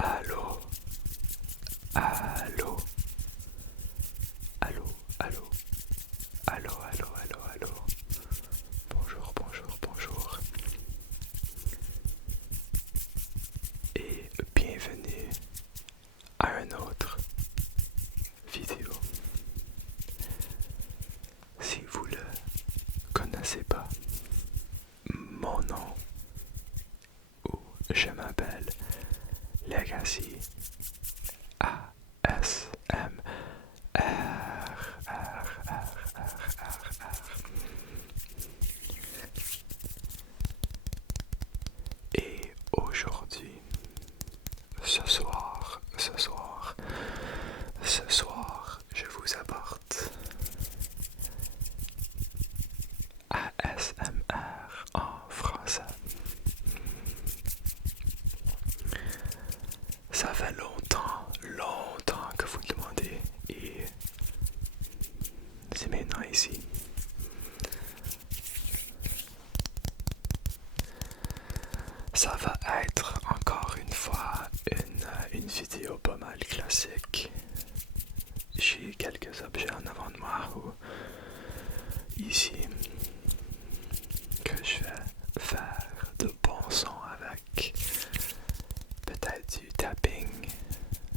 Allô, allô, allô, allô, allô, allô, allô, allô. Bonjour, bonjour, bonjour. Et bienvenue à un autre vidéo. Si vous le connaissez pas, mon nom ou je m'appelle Legacy ASMR. Et aujourd'hui, ce soir, je vous apporte ASMR en français. Ça fait longtemps que vous le demandez et c'est maintenant ici. Ça va être encore une fois une vidéo pas mal classique. J'ai quelques objets en avant de moi ou ici que je vais faire de bons sons avec. Peut-être du tapping,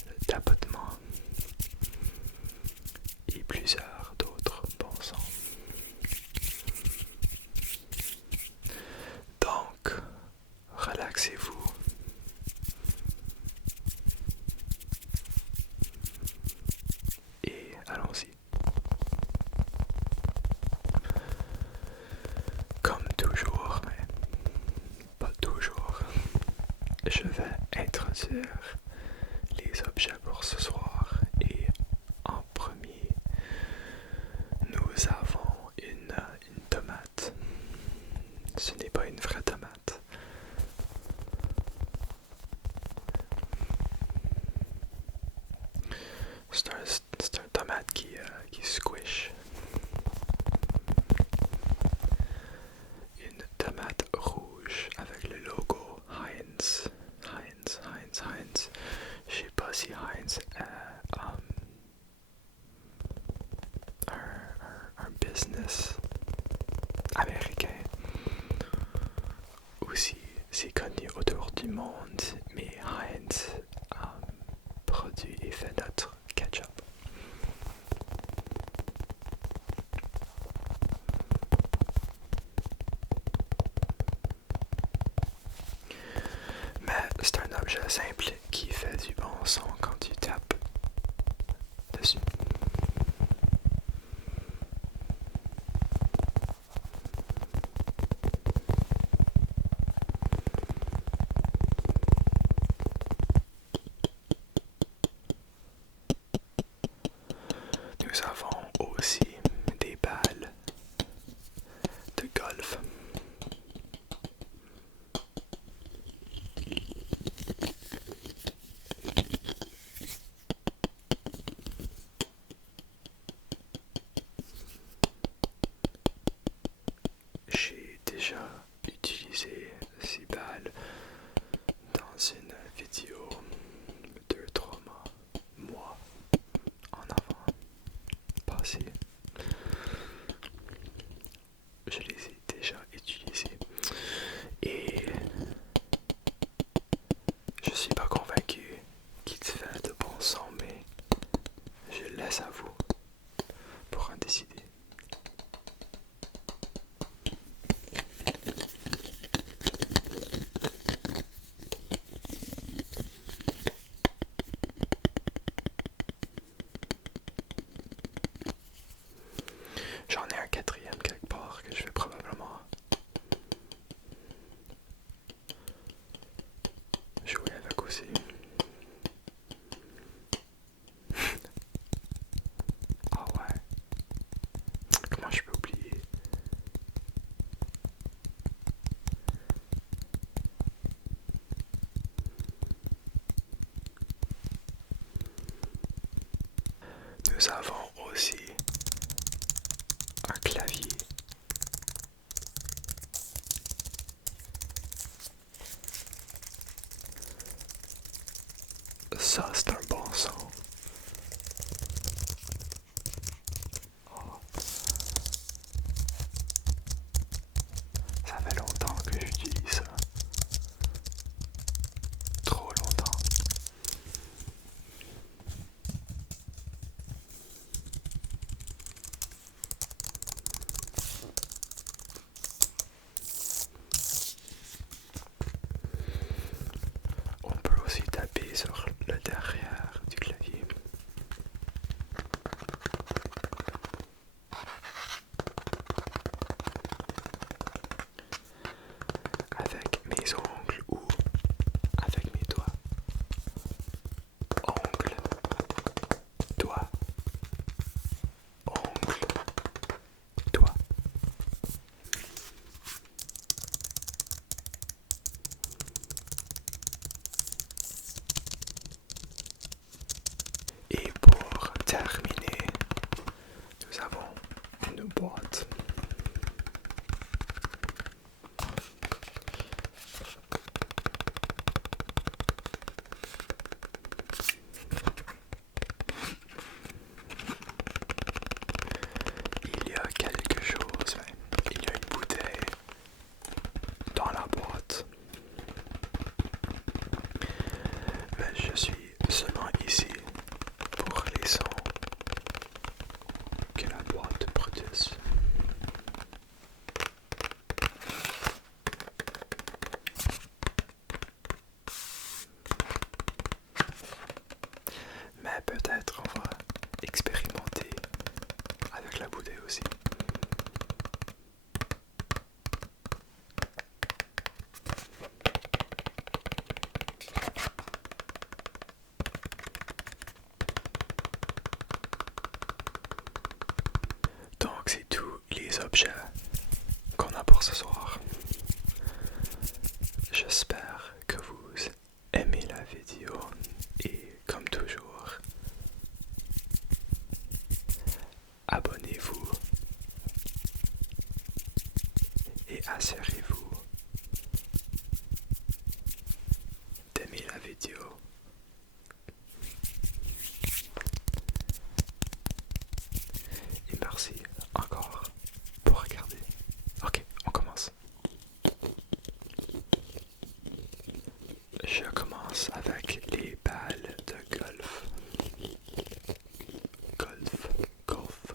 le tapotement et plusieurs d'autres bons sons. Donc, relaxez-vous. Et allons-y. Comme toujours, mais pas toujours, je vais introduire les objets pour ce soir. Et en premier, nous avons une tomate. Ce n'est pas une vraie tomate. C'est un tomate qui squish. Une tomate rouge avec le logo Heinz. Je sais pas si Heinz est un business américain ou si c'est connu autour du monde, mais Heinz produit et fait notre ketchup. Mais c'est un objet simple qui fait du bon son quand tu tapes dessus. Nous avons aussi des balles de golf. aussi taper sur le derrière du clavier. Avec mes ongles ou avec mes doigts. Ongles, doigts, ongles, doigts. Et pour terminer, nous avons une boîte. Il y a quelque chose, il y a une bouteille dans la boîte. Mais je suis seulement ici pour les sons que la boîte produit. Mais peut-être on va expérimenter avec la bouteille aussi. Donc c'est tous les objets qu'on a pour ce soir. J'espère que vous aimez la vidéo et comme toujours, abonnez-vous et assurez-vous d'aimer la vidéo. Et merci encore pour regarder. Ok, on commence. Je commence avec les balles de golf. Golf, golf,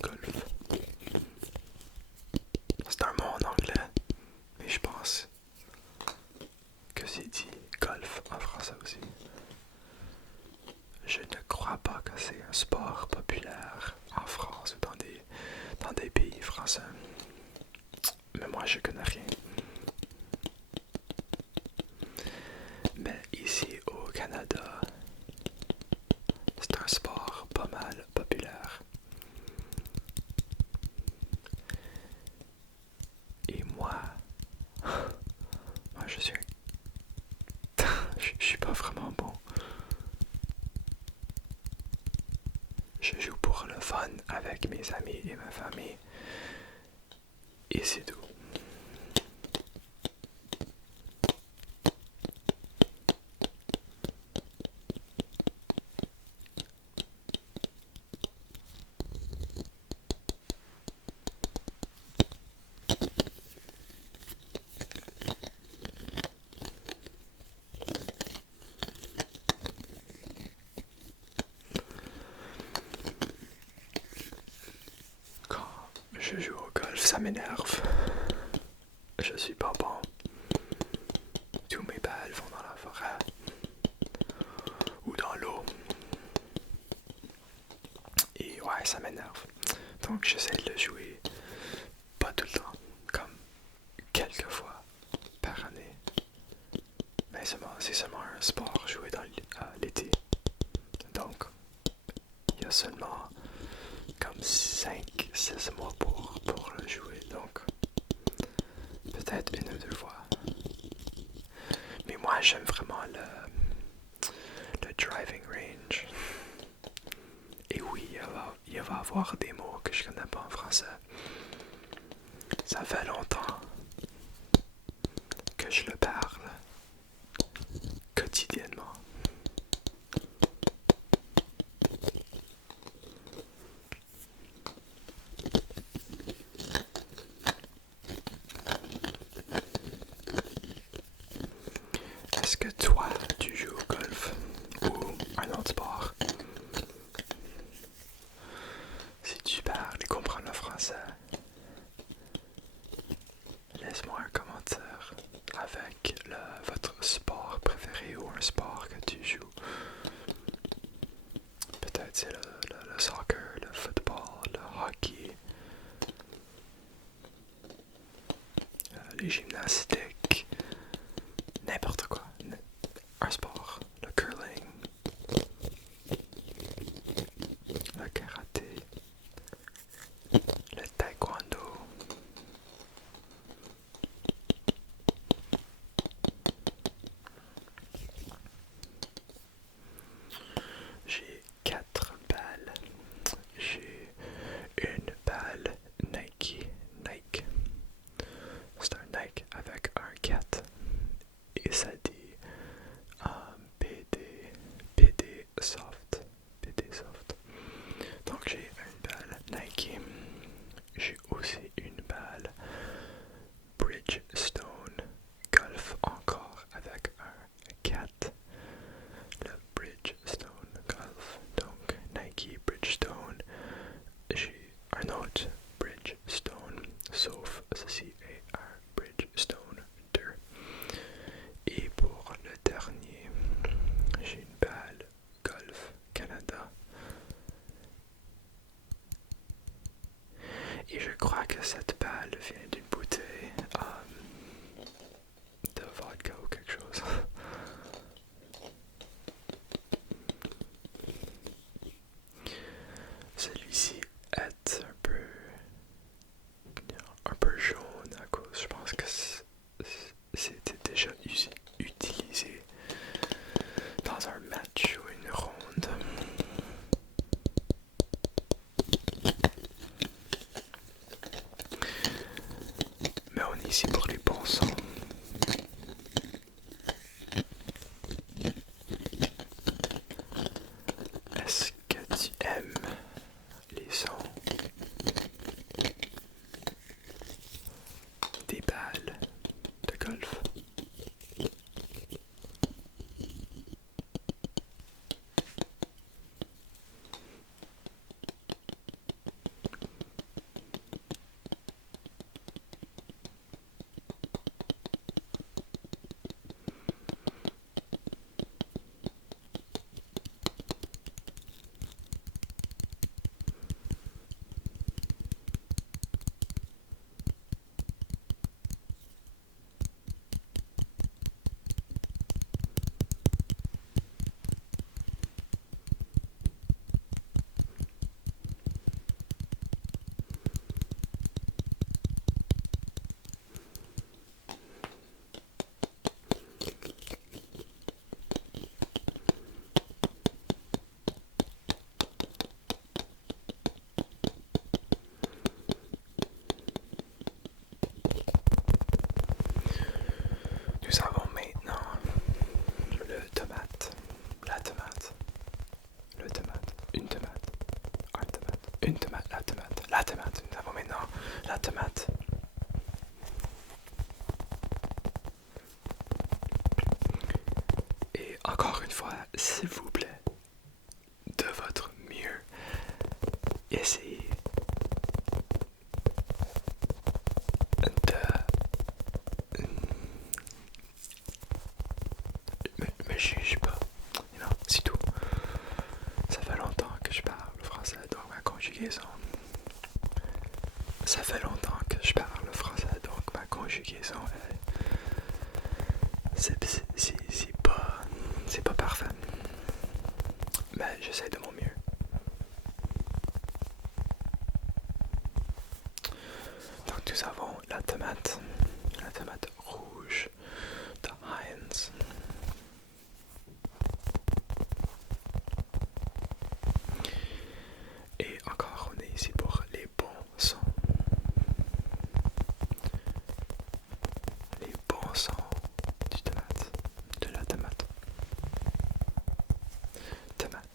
golf. C'est un mot en anglais, mais je pense que c'est dit golf en français aussi. Je ne crois pas que c'est un sport populaire en France ou dans des pays français. Mais moi je connais rien. Mais ici au Canada, c'est un sport pas mal populaire. Et moi je suis je suis pas vraiment bon. Je joue pour le fun avec mes amis et ma famille. Et c'est tout. Quand je joue au golf, ça m'énerve. Je suis pas bon. Tous mes balles vont dans la forêt ou dans l'eau. Et ouais, ça m'énerve. Donc j'essaie de le jouer pas tout le temps, comme quelques fois par année. Mais c'est seulement un sport joué dans l'été. Donc il y a seulement comme 5-6 mois pour le jouer. Donc peut-être une ou deux fois. Mais moi j'aime vraiment le driving range. Et oui, il va y avoir des mots que je connais pas en français. Ça fait longtemps que je le parle quotidiennement. Est-ce que toi, tu joues au golf ou un autre sport? Si tu parles et comprends le français, laisse-moi un commentaire avec votre sport préféré ou un sport que tu joues. Peut-être c'est le soccer, le football, le hockey, les gymnastiques, n'importe quoi. Un sport, le curling, le karaté, le taekwondo. J'ai 4 balles. J'ai une balle Nike. C'est un Nike avec un 4. Et ça dit PD Soft. PD Soft. Donc j'ai une balle Nike. J'ai aussi une balle Bridgestone Golf encore avec un 4. Le Bridgestone Golf. Donc Nike Bridgestone. J'ai un autre Bridgestone, sauf ceci est un Bridgestone 2. Et pour le dernier, j'ai une balle Golf Canada. Et je crois que cette balle vient d'une bouteille de vodka ou quelque chose. Celui-ci est un peu jaune à cause, je pense que c'était déjà utilisé dans un match ou une ronde. Mais on est ici pour les bons sons. Est-ce que tu aimes les sons des balles de golf? Nous avons maintenant le tomate, la tomate, le tomate, une tomate, un tomate, une tomate, la tomate, la tomate. Nous avons maintenant la tomate. Et encore une fois, s'il vous plaît, de votre mieux, essayez de me juge pas. Non, c'est tout. Ça fait longtemps que je parle français, donc ma conjugaison. Ça fait longtemps que je parle français, donc ma conjugaison c'est pas parfait. Mais j'essaie de mon mieux. Donc nous avons la tomate rouge de Heinz. Et encore, on est ici pour les bons sons. Les bons sons de la tomate. Tomate.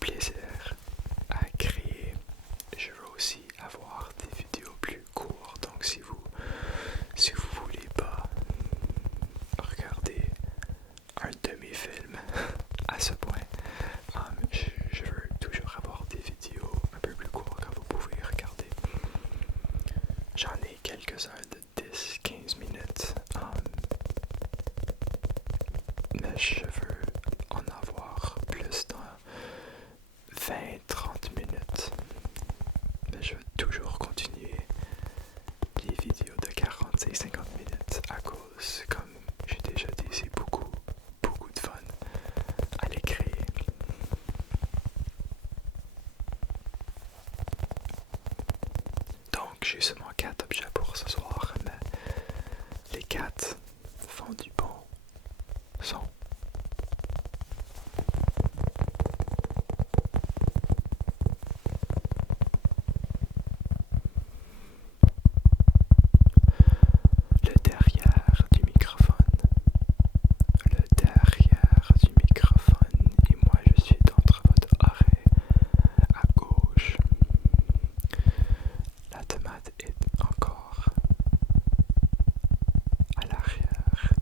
plaisir à créer. Je veux aussi avoir des vidéos plus courtes, donc si vous voulez pas regarder un demi-film à ce point, je veux toujours avoir des vidéos un peu plus courtes que vous pouvez regarder. J'en ai quelques-uns de 10-15 minutes, mais je veux en avoir plus dans 20-30 minutes. Mais je veux toujours continuer les vidéos de 40 et 50 minutes à cause, comme j'ai déjà dit, c'est beaucoup de fun à les créer. Donc j'ai seulement 4 objets pour ce soir, mais les 4 font du bon son. Le derrière du microphone. Le derrière du microphone. Et moi je suis entre votre oreille à gauche. La tomate est encore à l'arrière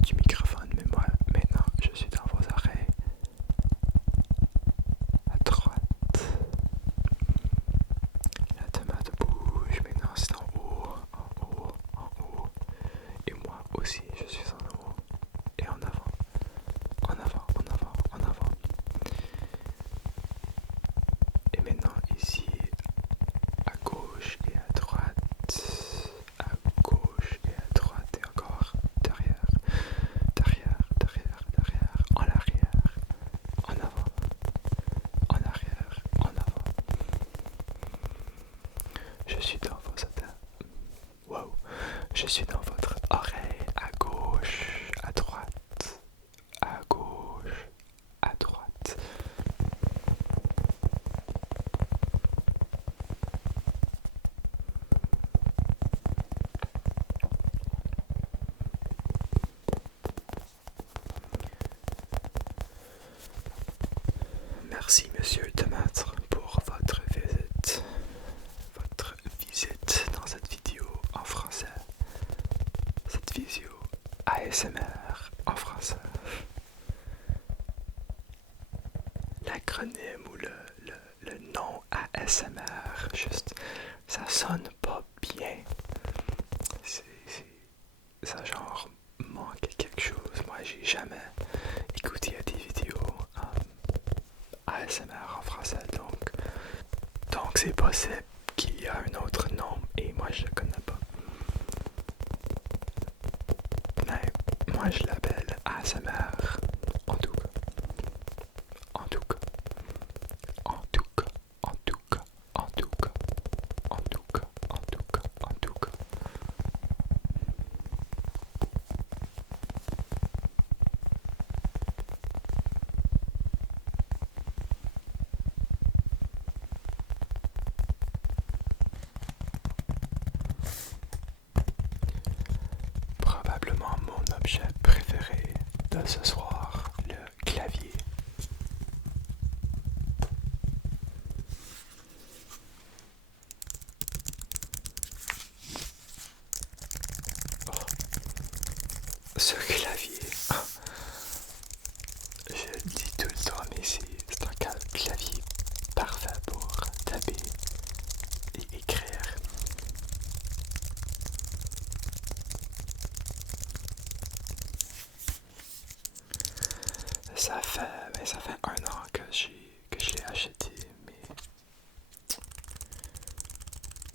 du microphone, mais moi maintenant je suis dans vos oreilles à droite. La tomate bouge, maintenant c'est en haut, en haut, en haut. Et moi aussi je suis en haut et en avant, en avant, en avant, en avant. Et maintenant ici, à gauche et à droite, à gauche et à droite et encore derrière, derrière, derrière, derrière, en arrière, en avant, en arrière, en avant. Je suis dans vos oreilles. Wow. Je suis dans votre oreille à gauche, à droite, à gauche, à droite. Merci, Monsieur Tomate, pour votre visite dans cette vidéo en français. Cette vidéo ASMR en français. L'acronyme ou le nom ASMR, juste, ça sonne pas bien. Ça genre manque quelque chose. Moi, j'ai jamais écouté des vidéos ASMR en français, donc c'est possible qu'il y a un autre nom et moi je le connais pas. Mais moi je l'appelle ASMR en tout cas. En tout cas. En tout cas. En tout cas. En tout cas. En tout cas. En tout cas. En tout cas. Probablement mon objet préféré de ce soir, le clavier. Oh. Ce clavier, je le dis tout le temps, mais c'est un clavier parfait pour taper et écrire. Ça fait 1 an que je l'ai acheté, mais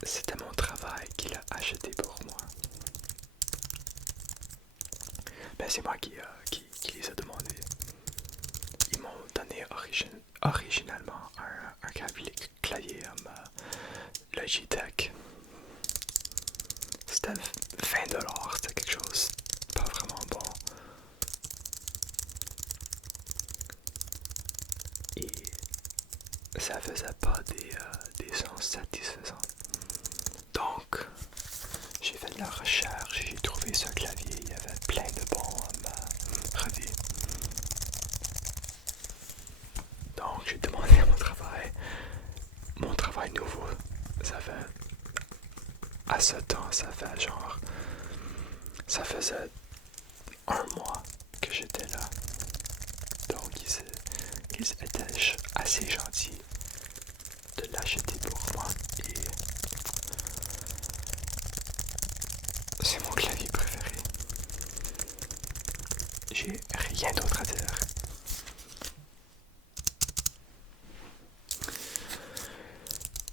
c'était mon travail qui l'a acheté pour moi. Mais c'est moi qui les a demandés. Ils m'ont donné originalement un clavier Logitech. C'était 20$, c'était quelque chose pas vraiment bon. Et ça faisait pas des sons satisfaisants. Donc, j'ai fait de la recherche, j'ai trouvé ce clavier, il y avait plein de bons reviews. ça fait... À ce temps, ça fait genre... Ça faisait un mois que j'étais là. Donc, ils étaient assez gentils de l'acheter pour moi. Et c'est mon clavier préféré. J'ai rien d'autre à dire.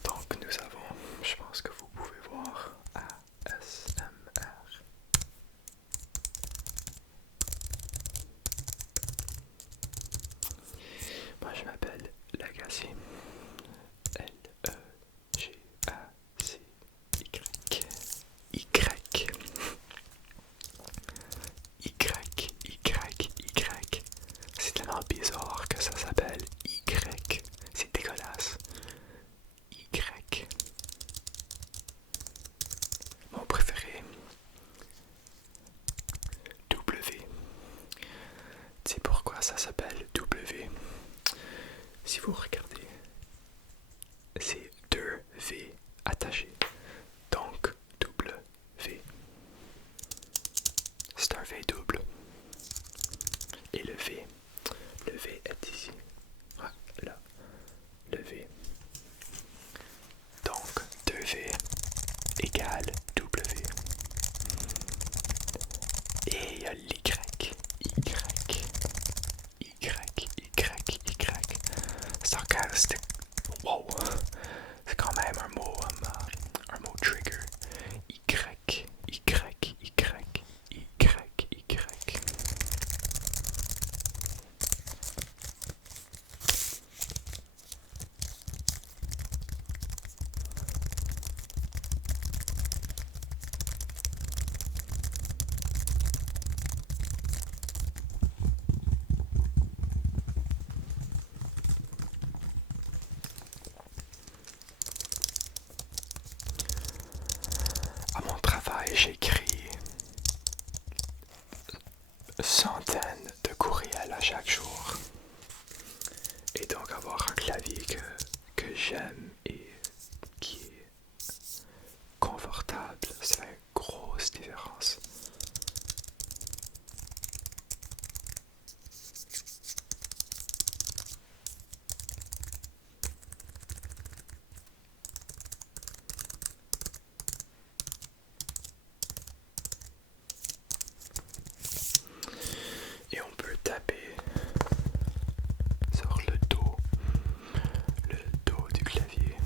Donc nous avons, je pense que vous pouvez voir, ASMR. Moi je m'appelle Lagacy. L-E-G-A-C-Y. Y. C'est tellement bizarre que ça s'appelle Y. C'est dégueulasse. Y. Mon préféré. W. Tu sais pourquoi ça s'appelle W? Si vous regardez, c'est deux V attachés. Donc, double V. C'est un V double. Et le V est ici. Ah, là. Le V. Donc, 2V égale W. Et il y a l'Y. C'est encore... Wow! C'est quand même un mot trigger. Y. À mon travail, j'écris centaines de courriels à chaque jour. Et donc avoir un clavier que j'aime et qui est confortable, ça fait une grosse différence. Et on peut taper sur le dos du clavier.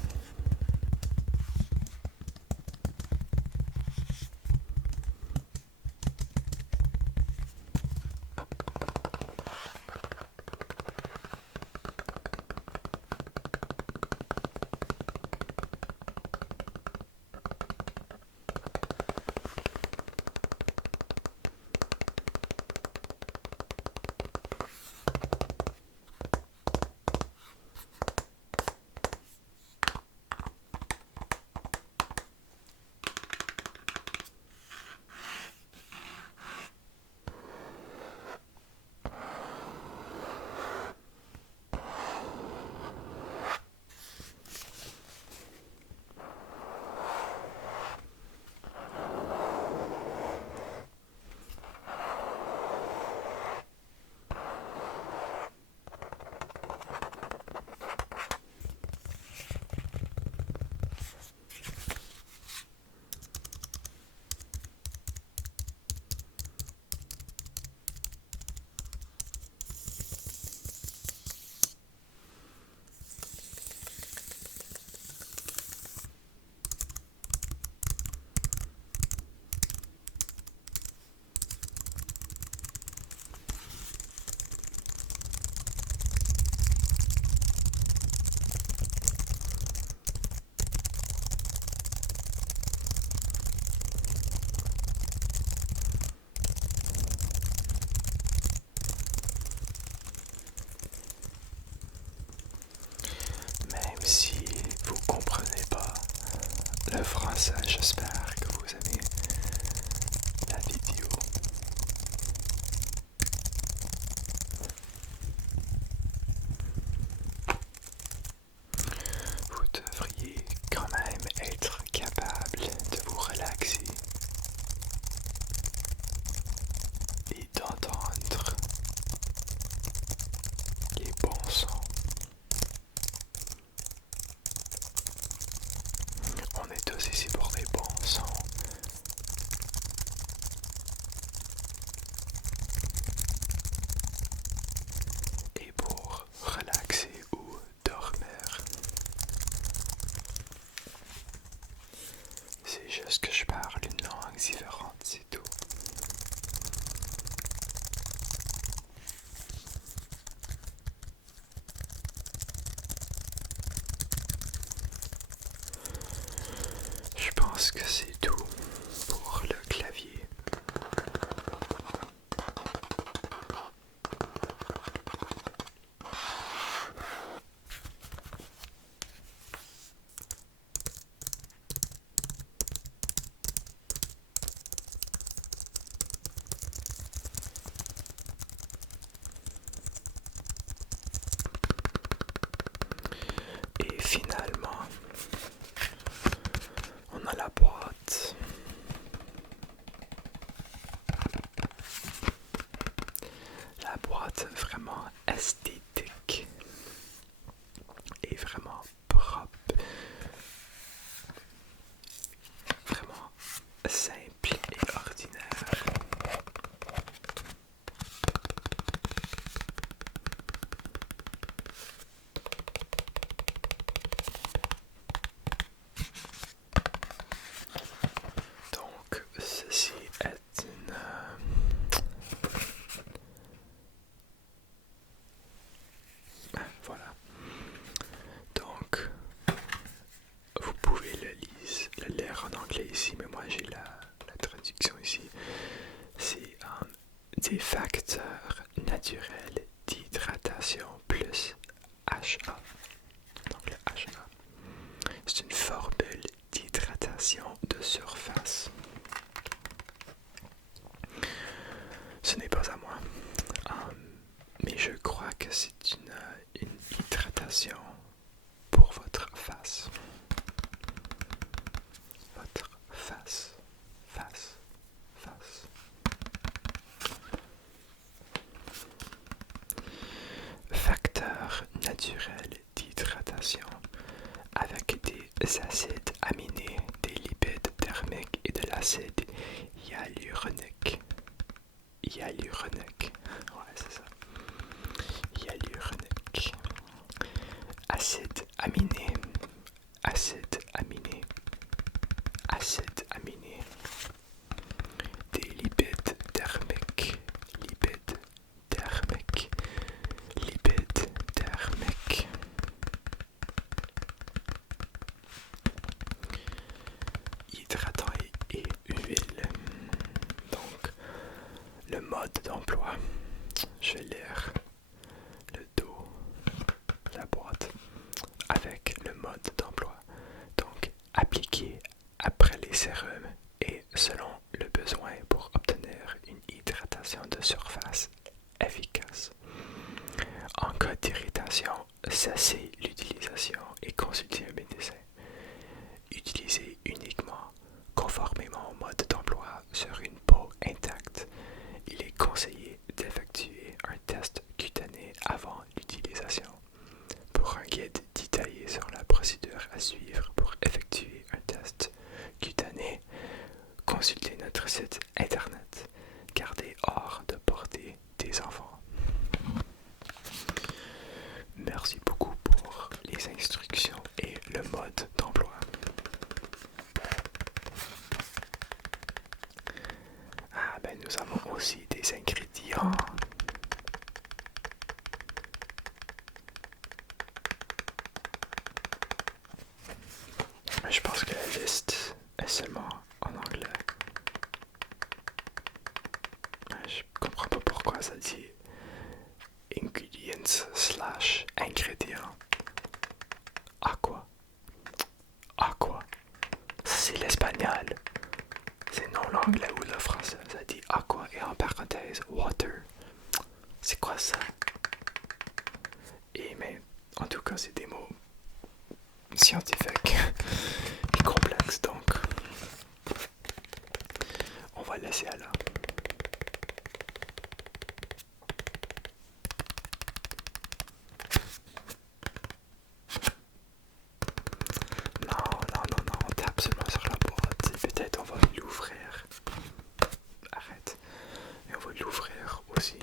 Si vous comprenez pas le français, j'espère que vous aimez la vidéo. Vous devriez quand même pense que c'est tout pour le clavier. Et finalement, on a la boîte. La boîte vraiment esthétique et vraiment propre, vraiment simple et ordinaire. Donc, ceci est une... voilà. Donc, vous pouvez le lire en anglais ici, mais moi j'ai la traduction ici. C'est des facteurs naturels d'hydratation plus HA. Donc le HA, c'est une formule d'hydratation de surface. Ce n'est pas à moi, mais je crois que c'est une hydratation pour votre face. Votre face. Facteur naturel d'hydratation avec des acides aminés, des lipides thermiques et de l'acide hyaluronique. Ouais, c'est ça. Hyaluronique. Acide aminé. Des lipides thermiques. Hydratant et huile. Donc, le mode d'emploi. Je vais lire le dos de la boîte avec le mode d'emploi. Donc, appliquer après les sérums et selon le besoin pour obtenir une hydratation de surface efficace. En cas d'irritation, cessez l'utilisation et consultez un médecin. Utilisez uniquement conformément au mode d'emploi sur une peau intacte. Il est conseillé d'effectuer un test cutané avant l'utilisation. Pour un guide détaillé sur la procédure à suivre pour effectuer un test cutané, consultez notre site internet. Gardez hors de portée des enfants. Merci beaucoup pour les instructions et le mode d'emploi. Ah ben nous avons aussi des ingrédients. Je pense que la liste est seulement en anglais. Je comprends pas pourquoi ça dit ingredients / ingrédients. Aqua. Ça c'est l'espagnol. C'est non l'anglais ou le français. Ça dit aqua et en parenthèse water. C'est quoi ça? Mais en tout cas c'est des mots scientifiques et complexes, donc on va laisser à là. Non, on tape seulement sur la boîte et peut-être on va l'ouvrir. Arrête. Et on va l'ouvrir aussi.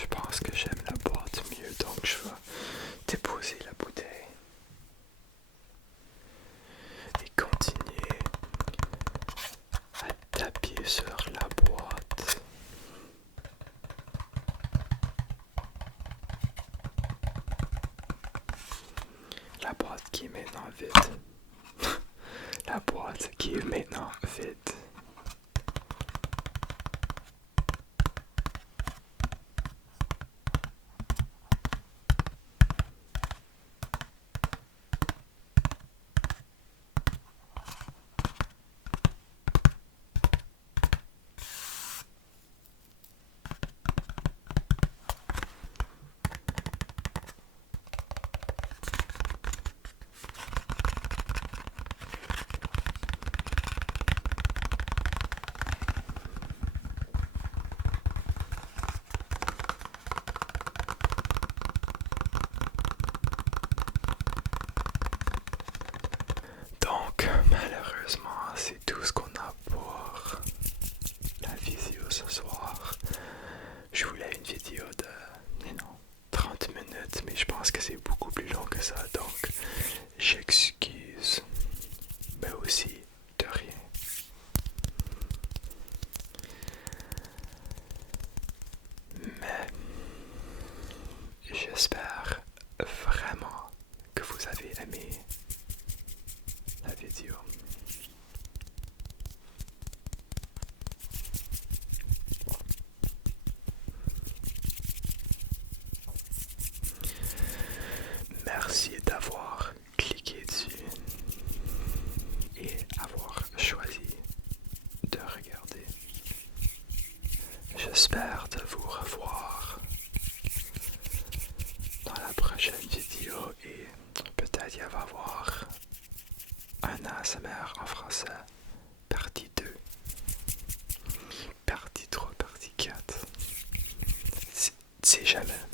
Je pense que j'aime la boîte mieux, donc je vais déposer la bouteille et continuer à taper sur la boîte. La boîte qui est maintenant vide. La boîte qui est maintenant vide. Donc, malheureusement, c'est tout ce qu'on a pour la vidéo ce soir. Je voulais une vidéo de 30 minutes, mais je pense que c'est beaucoup plus long que ça, donc j'excuse, mais aussi de rien. Mais j'espère vraiment que vous avez aimé la vidéo. Merci d'avoir cliqué dessus et avoir choisi de regarder. J'espère de vous revoir dans la prochaine vidéo et peut-être il va y avoir un ASMR en français, partie 2, partie 3, partie 4. C'est jamais.